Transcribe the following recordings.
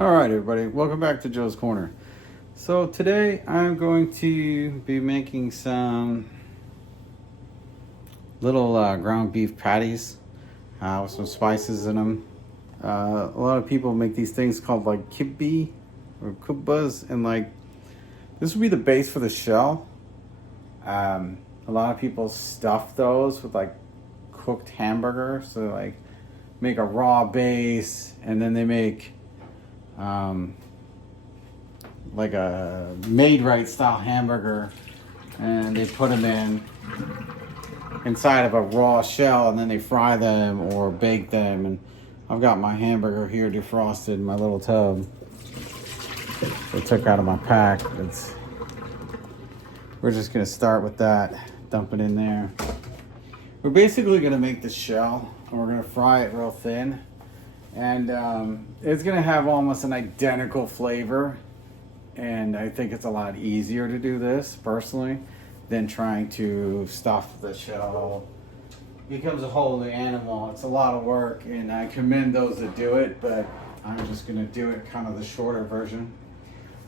All right, everybody, welcome back to Joe's Corner. So today I'm going to be making some little ground beef patties with some spices in them. A lot of people make these things called like kibbeh or kubbas, and like this would be the base for the shell. A lot of people stuff those with like cooked hamburger, so like make a raw base, and then they make like a made right style hamburger, and they put them inside of a raw shell, and then they fry them or bake them. And I've got my hamburger here defrosted in my little tub I took out of my pack. We're just gonna start with that, dump it in there. We're basically gonna make the shell, and we're gonna fry it real thin, and it's gonna have almost an identical flavor. And I think it's a lot easier to do this personally than trying to stuff the shell. It becomes a whole new animal. It's a lot of work, and I commend those that do it, but I'm just gonna do it kind of the shorter version.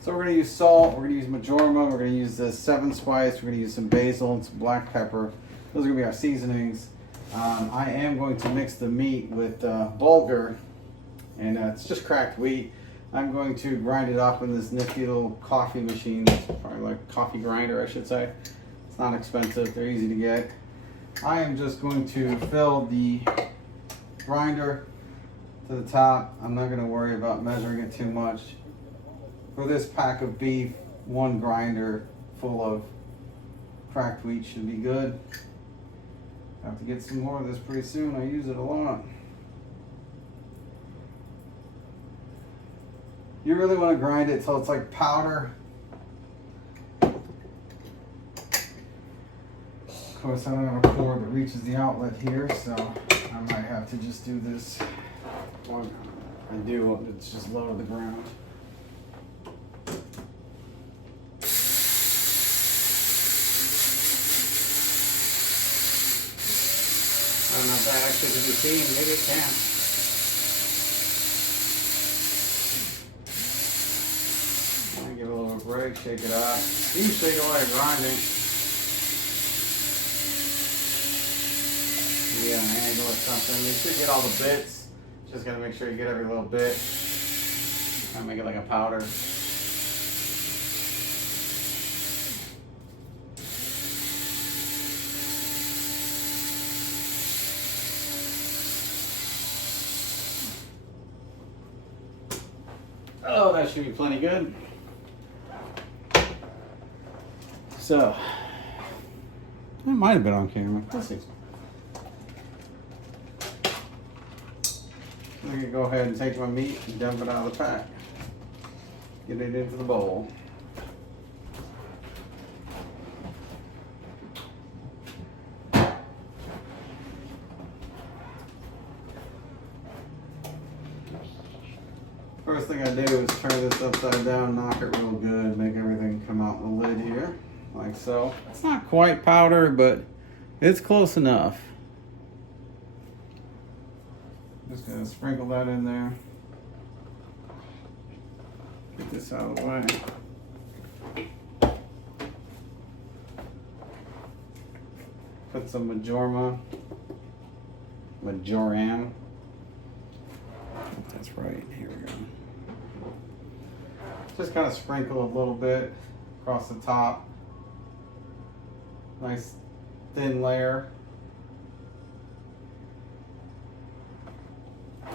So we're gonna use salt, we're gonna use Marjoram, we're gonna use the 7 spice, we're gonna use some basil and some black pepper. Those are gonna be our seasonings. I am going to mix the meat with Bulgur, and it's just cracked wheat. I'm going to grind it up in this nifty little coffee machine. It's probably like a coffee grinder, I should say. It's not expensive, they're easy to get. I am just going to fill the grinder to the top. I'm not gonna worry about measuring it too much. For this pack of beef, 1 grinder full of cracked wheat should be good. I have to get some more of this pretty soon. I use it a lot. You really want to grind it till it's like powder. Of course, I don't have a cord that reaches the outlet here, so I might have to just do this. What I do, it's just low to the ground. I don't know if that actually can be seen. Maybe it can. Give it a little break, shake it up. You can shake it while you're grinding. You got an angle or something. You should get all the bits. Just gotta make sure you get every little bit. Try to make it like a powder. Oh, that should be plenty good. So, it might have been on camera. Let's see. I'm going to go ahead and take my meat and dump it out of the pack. Get it into the bowl. First thing I do is turn this upside down, knock it real good, make everything come out the lid here. Like so. It's not quite powder, but it's close enough. Just gonna sprinkle that in there. Get this out of the way. Put some Marjoram. That's right. Here we go. Just kind of sprinkle a little bit across the top. Nice thin layer.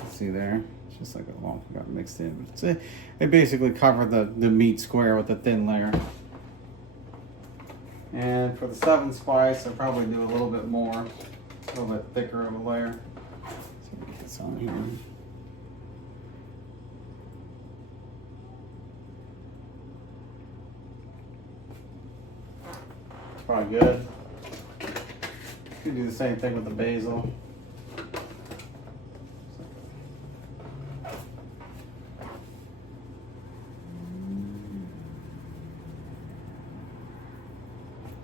See there? It's just like a long got mixed in. But they basically cover the meat square with a thin layer. And for the 7 spice, I'll probably do a little bit more, a little bit thicker of a layer. So get this on here. Probably good. You can do the same thing with the basil.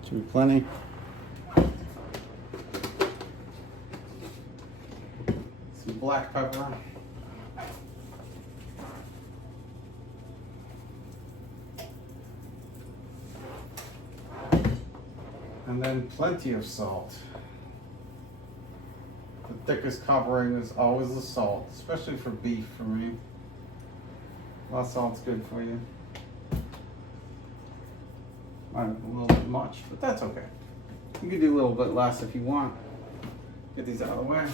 Should be plenty. Some black pepper. And then plenty of salt. The thickest covering is always the salt, especially for beef for me. A lot of salt's good for you. Might be a little bit much, but that's okay. You can do a little bit less if you want. Get these out of the way.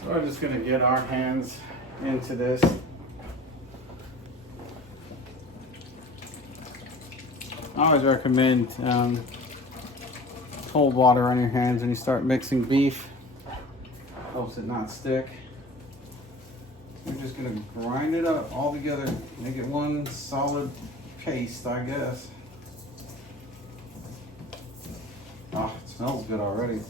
So we're just gonna get our hands into this. I always recommend cold water on your hands when you start mixing beef. Helps it not stick. We're just gonna grind it up all together, make it one solid paste, I guess. Oh, it smells good already.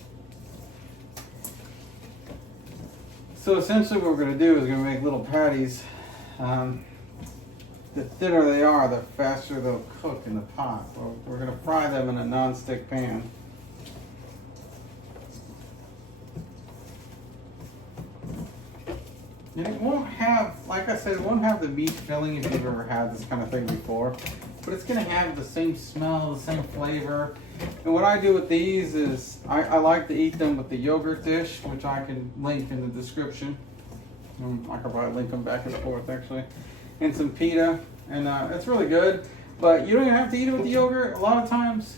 So essentially what we're gonna do is we're gonna make little patties. The thinner they are, the faster they'll cook in the pot. We're gonna fry them in a non-stick pan. And it won't have, like I said, it won't have the meat filling if you've ever had this kind of thing before. But it's gonna have the same smell, the same flavor. And what I do with these is, I like to eat them with the yogurt dish, which I can link in the description. I could probably link them back and forth actually. And some pita, and it's really good. But you don't even have to eat it with the yogurt. A lot of times,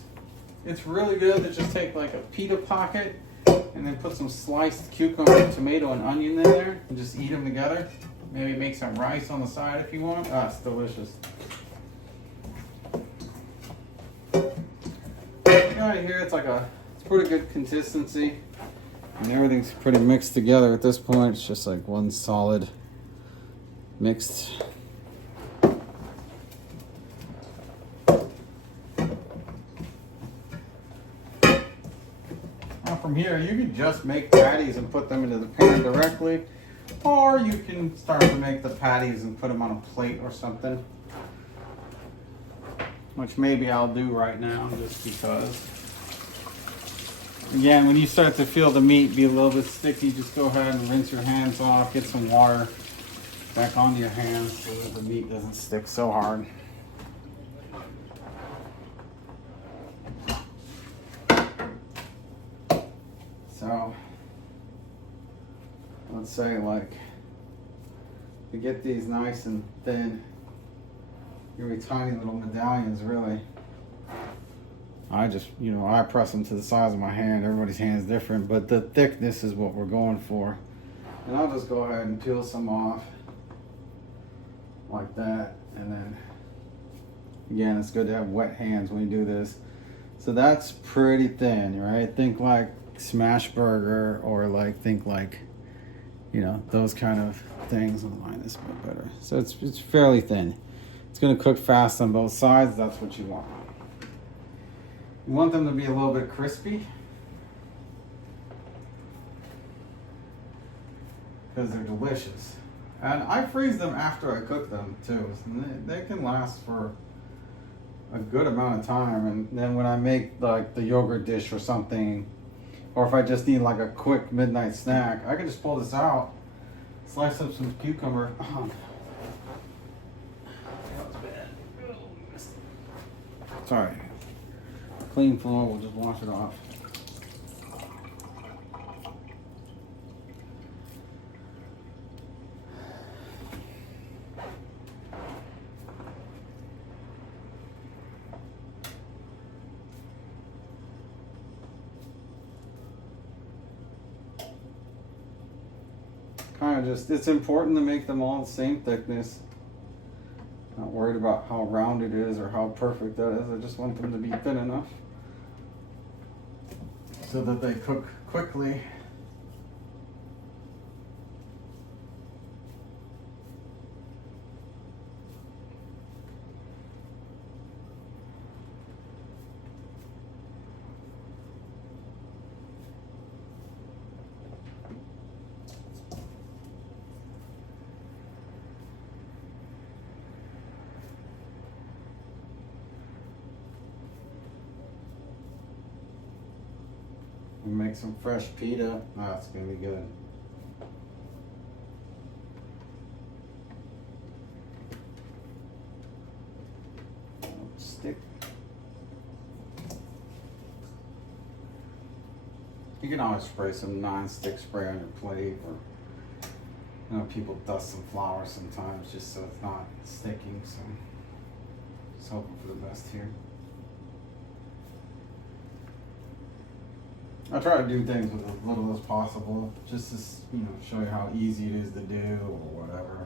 it's really good to just take like a pita pocket and then put some sliced cucumber, tomato, and onion in there, and just eat them together. Maybe make some rice on the side if you want. Ah, it's delicious. Right here, it's pretty good consistency, and everything's pretty mixed together at this point. It's just like one solid mixed. From here, you can just make patties and put them into the pan directly, or you can start to make the patties and put them on a plate or something, which maybe I'll do right now just because. Again, when you start to feel the meat be a little bit sticky, just go ahead and rinse your hands off, get some water back onto your hands so that the meat doesn't stick so hard. So, let's say like, to get these nice and thin, you're gonna be tiny little medallions really. I just, I press them to the size of my hand. Everybody's hand is different, but the thickness is what we're going for. And I'll just go ahead and peel some off like that. And then, again, it's good to have wet hands when you do this. So that's pretty thin, right? Think like smash burger, or think like, those kind of things. I'll line this a bit better. So it's fairly thin. It's gonna cook fast on both sides. That's what you want. You want them to be a little bit crispy because they're delicious. And I freeze them after I cook them too. And they can last for a good amount of time. And then when I make like the yogurt dish or something, or if I just need like a quick midnight snack, I can just pull this out, slice up some cucumber. Oh, that was bad. Sorry. Clean floor, we'll just wash it off. It's important to make them all the same thickness. Not worried about how round it is or how perfect that is. I just want them to be thin enough so that they cook quickly. We make some fresh pita. Oh, it's gonna be good. You can always spray some non-stick spray on your plate, or you know, people dust some flour sometimes just so it's not sticking. So just hoping for the best here. I try to do things with as little as possible, just to, you know, show you how easy it is to do or whatever.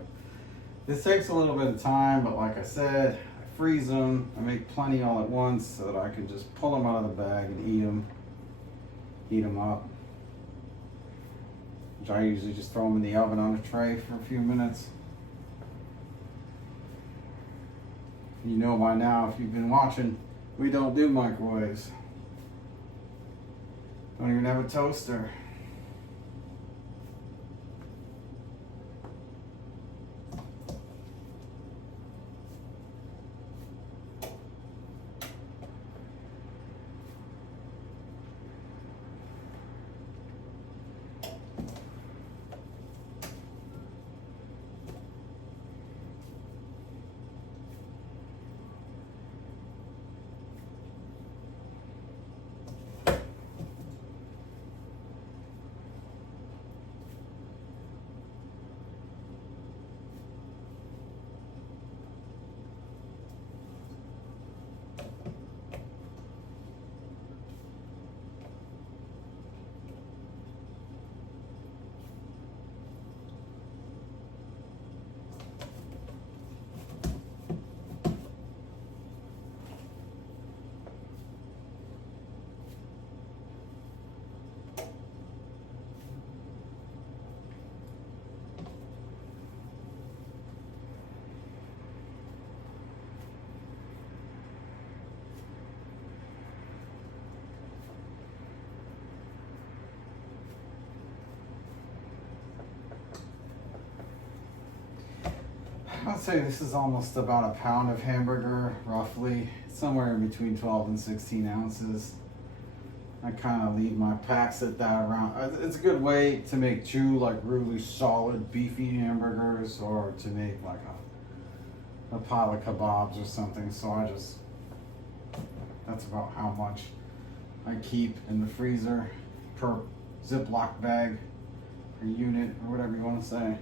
This takes a little bit of time, but like I said, I freeze them. I make plenty all at once so that I can just pull them out of the bag and heat them up. Which I usually just throw them in the oven on a tray for a few minutes. You know by now, if you've been watching, we don't do microwaves. Don't even have a toaster. I'd say this is almost about a pound of hamburger, roughly, somewhere in between 12 and 16 ounces. I kind of leave my packs at that around. It's a good way to make two like really solid beefy hamburgers, or to make like a pile of kebabs or something. So that's about how much I keep in the freezer per Ziploc bag, per unit, or whatever you want to say.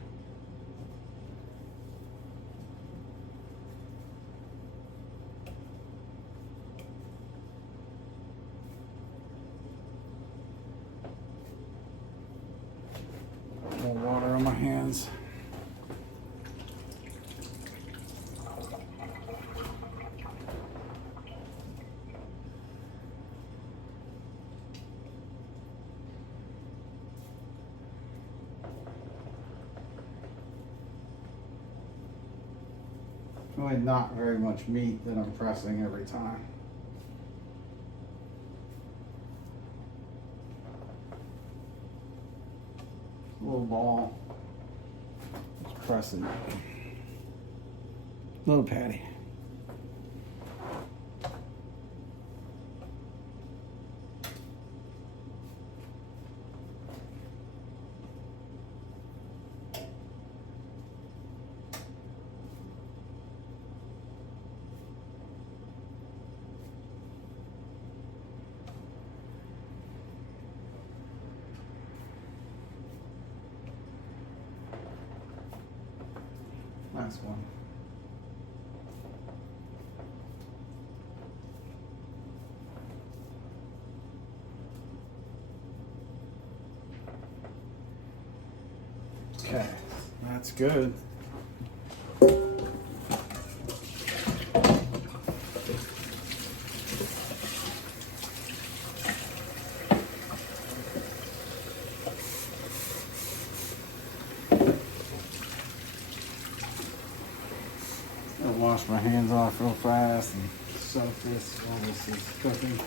More water on my hands. Really not very much meat that I'm pressing every time. Little ball, just pressing it. Little patty. Last one. Okay, that's good. Wash my hands off real fast and soak this while this is cooking.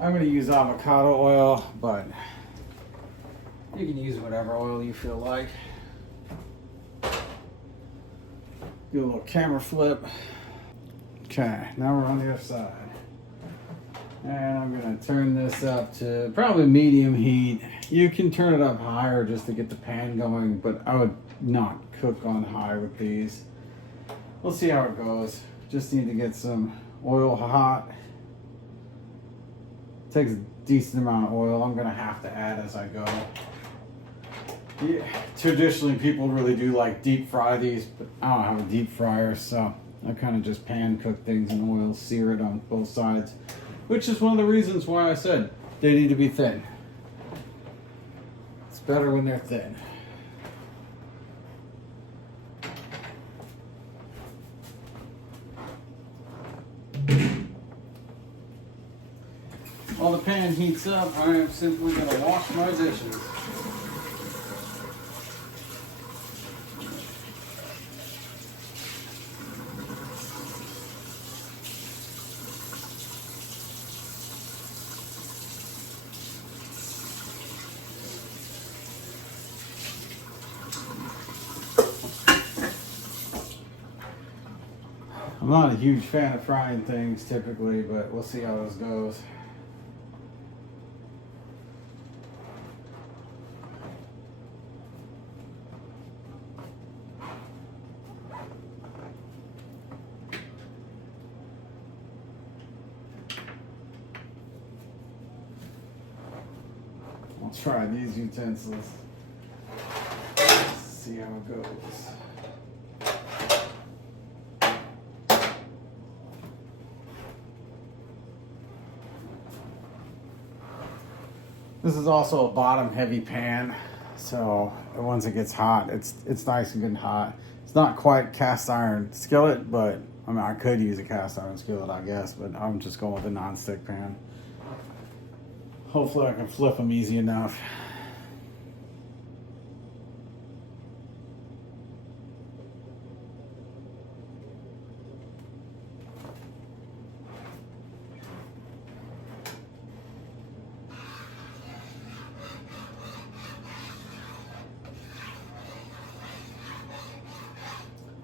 I'm going to use avocado oil, but you can use whatever oil you feel like. Do a little camera flip. Okay, now we're on the other side. And I'm going to turn this up to probably medium heat. You can turn it up higher just to get the pan going, but I would not cook on high with these. we'll see how it goes. Just need to get some oil hot. Takes a decent amount of oil. I'm gonna have to add as I go. Yeah, traditionally people really do like deep fry these, but I don't have a deep fryer, so I kind of just pan cook things in oil, sear it on both sides, which is one of the reasons why I said they need to be thin. It's better when they're thin. While the pan heats up, I am simply going to wash my dishes. I'm not a huge fan of frying things typically, but we'll see how this goes. I'll try these utensils. See how it goes. This is also a bottom heavy pan, so once it gets hot, it's nice and good and hot. It's not quite cast iron skillet, but I mean I could use a cast iron skillet, I guess, but I'm just going with a non-stick pan. Hopefully I can flip them easy enough.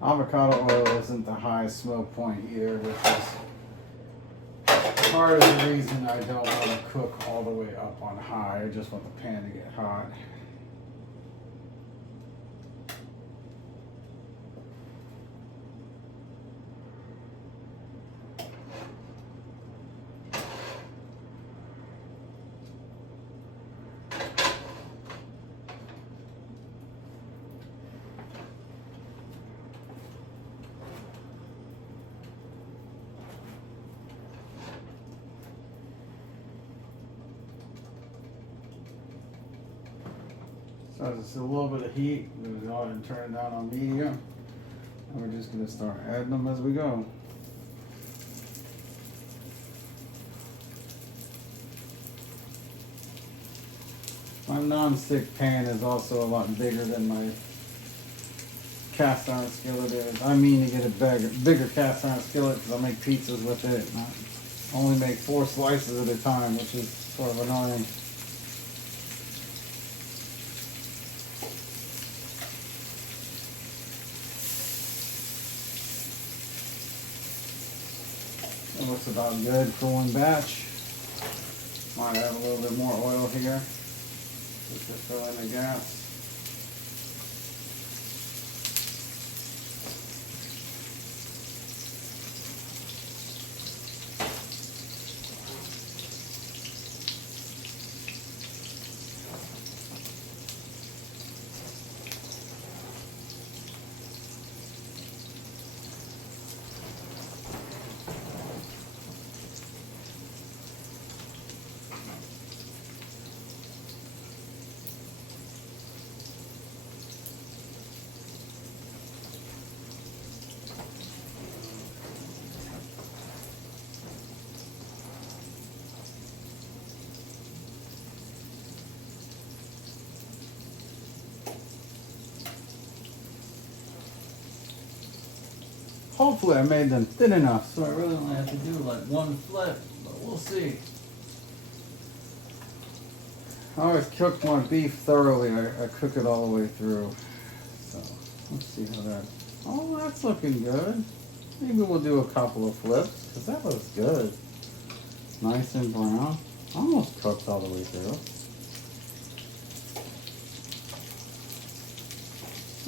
Avocado oil isn't the highest smoke point either, which is part of the reason I don't want to cook all the way up on high. I just want the pan to get hot. So it's a little bit of heat. We'll go ahead and turn it down on medium. And we're just going to start adding them as we go. My non-stick pan is also a lot bigger than my cast iron skillet is. I mean to get a bigger cast iron skillet because I make pizzas with it. And I only make 4 slices at a time, which is sort of annoying. It looks about good for one batch. Might add a little bit more oil here just to fill in the gaps. Hopefully I made them thin enough so I really only have to do like one flip, but we'll see. I always cook my beef thoroughly. I cook it all the way through. So let's see how that. Oh, that's looking good. Maybe we'll do a couple of flips because that looks good. Nice and brown. Almost cooked all the way through.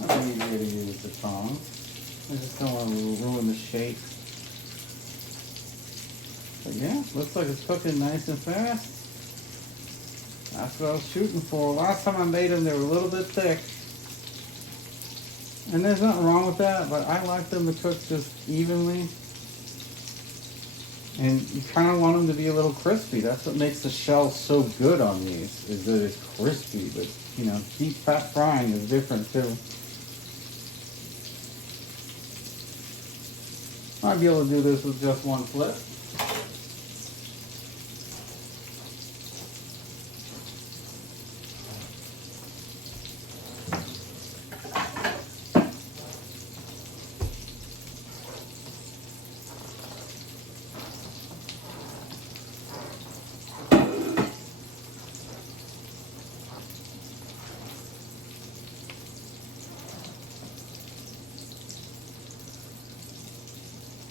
That's easier to use the tongs. I just don't want to ruin the shape. But yeah, looks like it's cooking nice and fast. That's what I was shooting for. Last time I made them, they were a little bit thick. And there's nothing wrong with that, but I like them to cook just evenly. And you kind of want them to be a little crispy. That's what makes the shell so good on these, is that it's crispy. But, you know, deep fat frying is different too. I'd be able to do this with just one flip.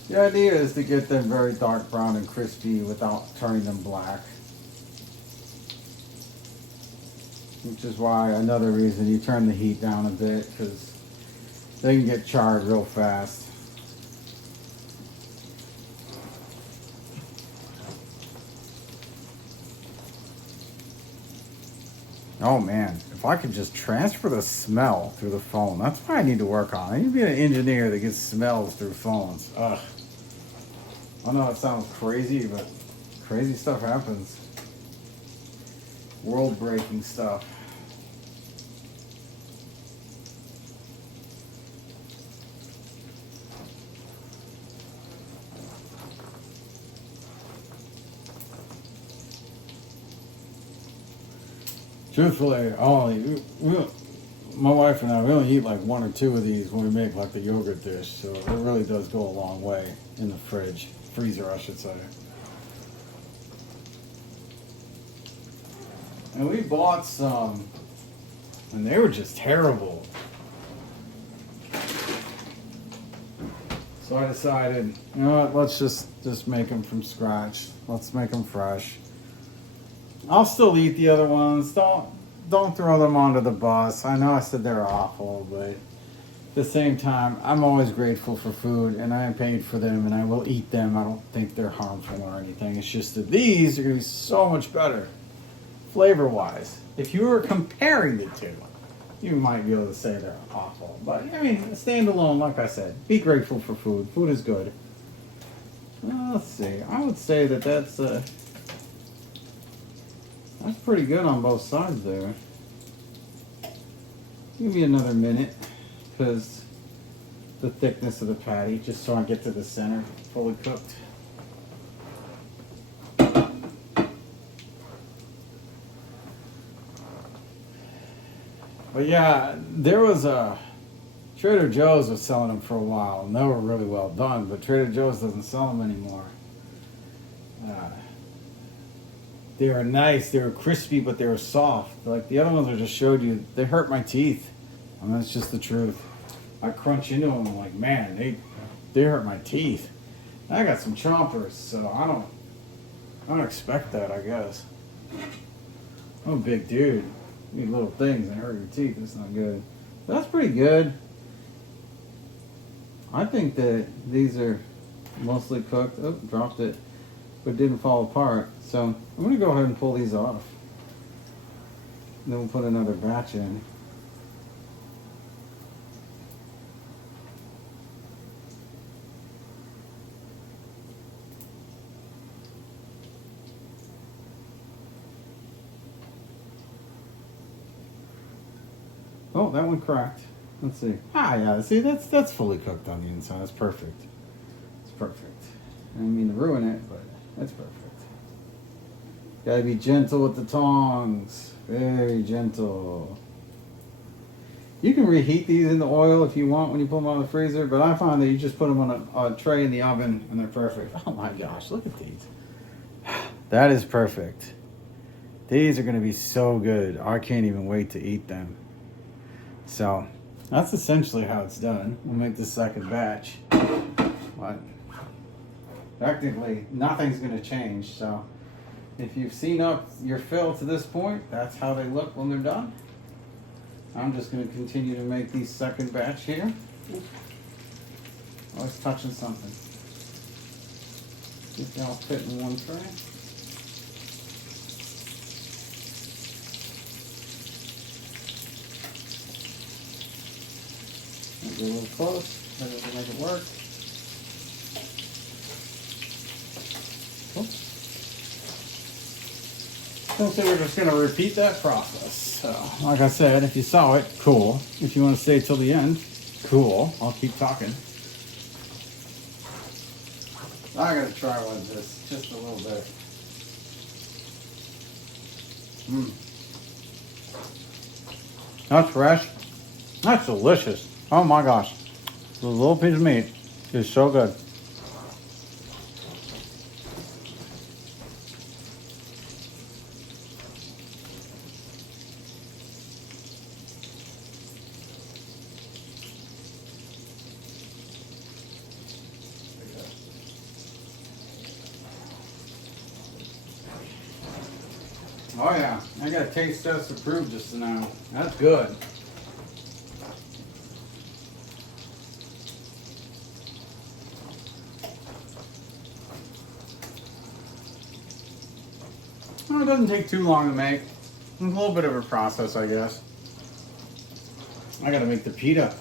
The idea is to get them very dark brown and crispy without turning them black. Which is why, another reason, you turn the heat down a bit, because they can get charred real fast. Oh man, if I could just transfer the smell through the phone, that's what I need to work on. I need to be an engineer that gets smells through phones. Ugh. I know it sounds crazy, but crazy stuff happens. World-breaking stuff. Truthfully, my wife and I, we only eat like one or two of these when we make like the yogurt dish, so it really does go a long way in the freezer, I should say. And we bought some, and they were just terrible. So I decided, you know what, let's just make them from scratch. Let's make them fresh. I'll still eat the other ones. Don't throw them onto the bus. I know I said they're awful, but at the same time, I'm always grateful for food, and I am paid for them, and I will eat them. I don't think they're harmful or anything. It's just that these are going to be so much better, flavor-wise. If you were comparing the two, you might be able to say they're awful. But, I mean, standalone, like I said, be grateful for food. Food is good. Let's see. I would say that that's pretty good on both sides there. Give me another minute, because the thickness of the patty, just so I get to the center fully cooked. But yeah, there was a Trader Joe's was selling them for a while, and they were really well done, but Trader Joe's doesn't sell them anymore. They were nice, they were crispy, but they were soft. Like the other ones I just showed you, they hurt my teeth. I mean, that's just the truth. I crunch into them, I'm like, man, they hurt my teeth. And I got some chompers, so I don't expect that, I guess. I'm a big dude. You need little things that hurt your teeth, that's not good. But that's pretty good. I think that these are mostly cooked. Oh, dropped it. But didn't fall apart. So I'm going to go ahead and pull these off. Then we'll put another batch in. Oh, that one cracked. Let's see. Ah, yeah. See, that's fully cooked on the inside. That's perfect. It's perfect. I didn't mean to ruin it, but that's perfect. Gotta be gentle with the tongs. Very gentle. You can reheat these in the oil if you want when you put them out of the freezer, but I find that you just put them on a tray in the oven and they're perfect. Oh my gosh, look at these. That is perfect. These are gonna be so good. I can't even wait to eat them. So that's essentially how it's done. We'll make the second batch. But technically, nothing's going to change. So if you've seen up your fill to this point, that's how they look when they're done. I'm just going to continue to make these second batch here. Always touching something. See if they all fit in one tray. Might be a little close, but it'll make it work. Oops. So we're just going to repeat that process. So, like I said, if you saw it, cool. If you want to stay till the end, cool. I'll keep talking. I gotta try one of this, just a little bit. That's fresh. That's delicious. Oh my gosh. The little piece of meat is so good. Oh yeah, I got a taste test approved just now. That's good. Well, it doesn't take too long to make. It's a little bit of a process, I guess. I gotta make the pita.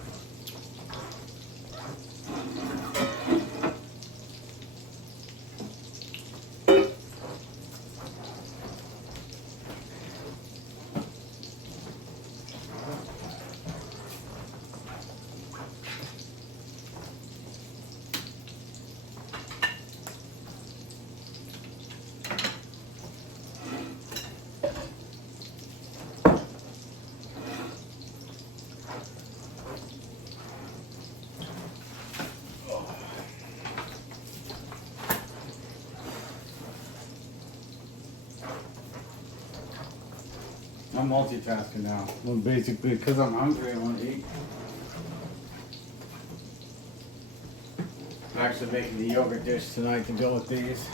I'm multitasking now. Well, basically, because I'm hungry, I want to eat. I'm actually making the yogurt dish tonight to go with these.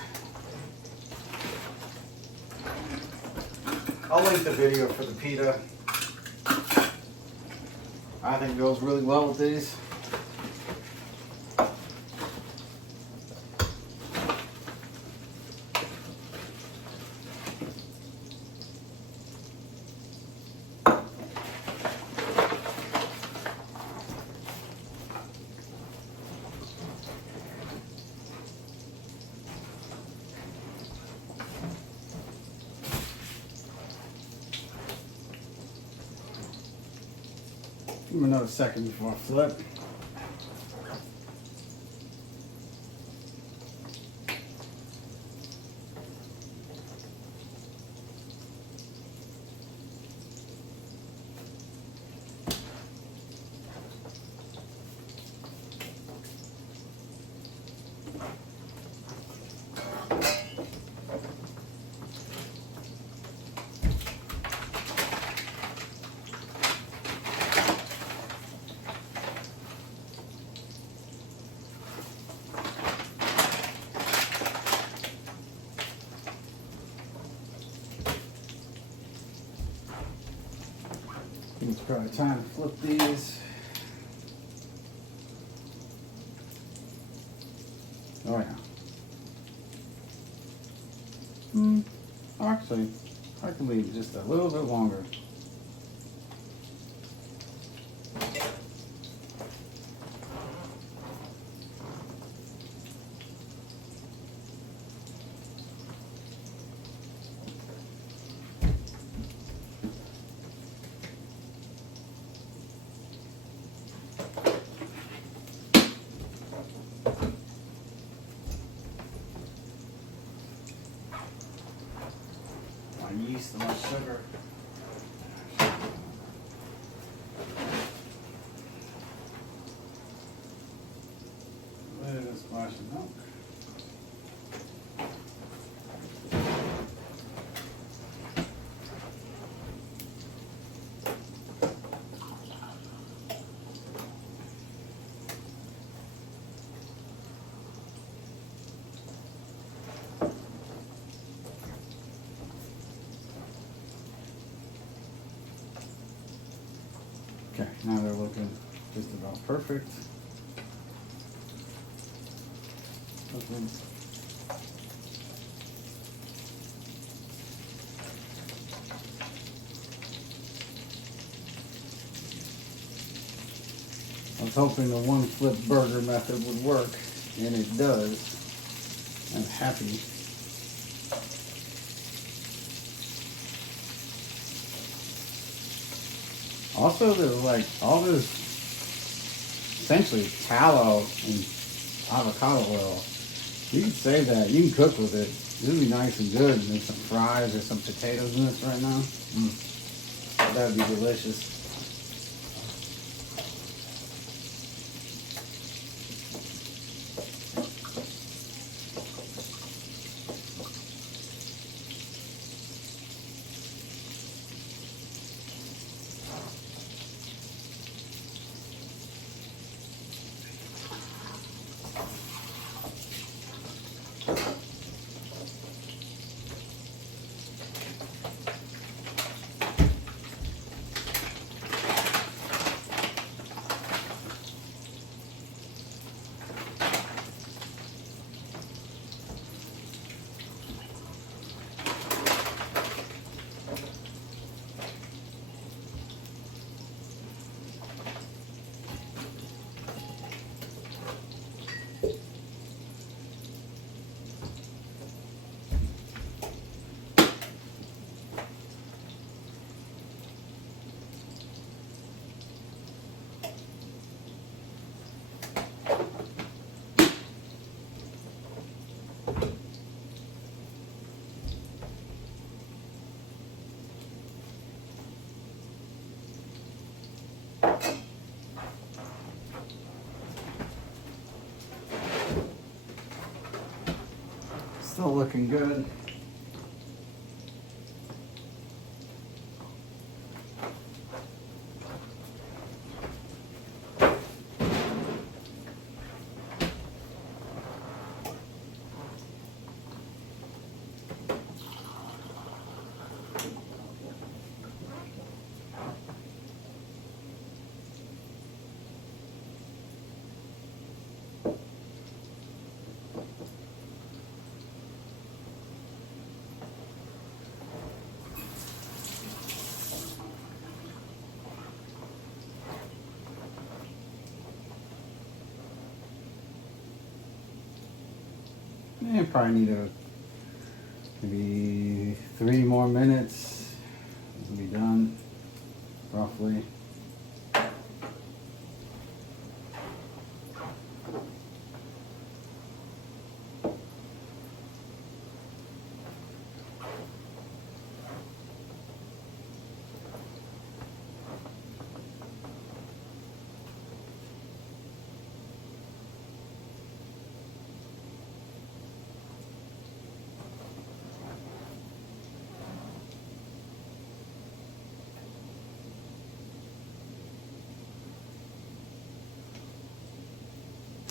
I'll link the video for the pita. I think it goes really well with these. Give them another second before I flip. It's probably time to flip these. Oh yeah. Actually, I can leave just a little bit longer. Yeast and my sugar. A little splash of milk. Okay, now they're looking just about perfect. I was hoping the one flip burger method would work, and it does. I'm happy. Also, there's like all this essentially tallow and avocado oil. You can save that. You can cook with it. This would be nice and good. Make some fries or some potatoes in this right now. That would be delicious. Still looking good. Yeah, probably need maybe 3 more minutes. It'll be done, roughly.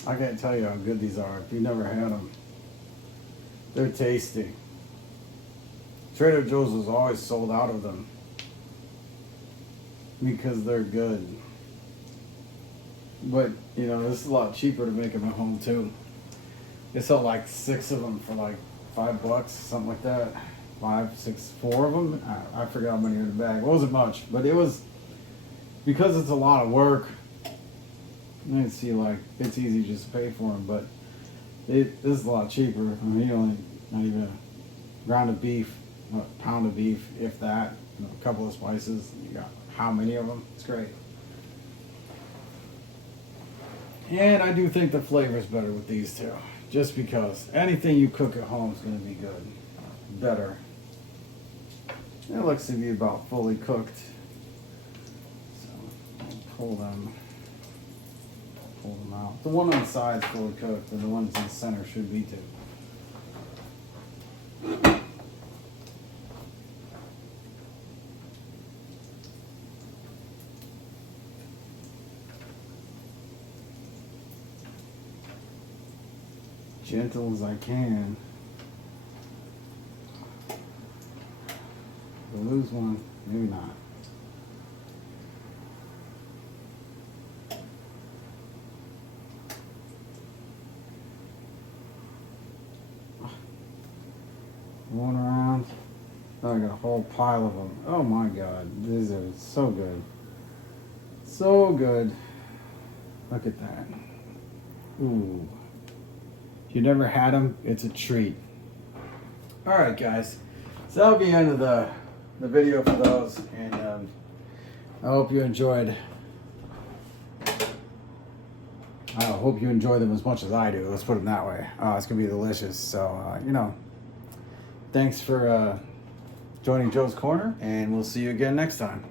I can't tell you how good these are if you've never had them. They're tasty. Trader Joe's was always sold out of them because they're good. But, you know, this is a lot cheaper to make them at home too. They sell like 6 of them for like $5, something like that. 5, 6, 4 of them. I forgot how many are in the bag. It wasn't much, but it was, because it's a lot of work. I can see like it's easy just to pay for them, but this is a lot cheaper. I mean, you only not even a ground of beef, a pound of beef, if that. You know, a couple of spices. You got how many of them? It's great. And I do think the flavor is better with these two, just because anything you cook at home is going to be good, better. It looks to be about fully cooked, so I'll pull them out. The one on the side is fully cooked, and the ones in the center should be too. Gentle as I can. If I lose one, maybe not. Going around. Oh, I got a whole pile of them. Oh my God, these are so good. So good. Look at that. Ooh. If you never had them, it's a treat. All right, guys. So that'll be the end of the video for those, and I hope you enjoyed. I hope you enjoy them as much as I do. Let's put them that way. It's gonna be delicious. So you know, thanks for joining Joe's Corner, and we'll see you again next time.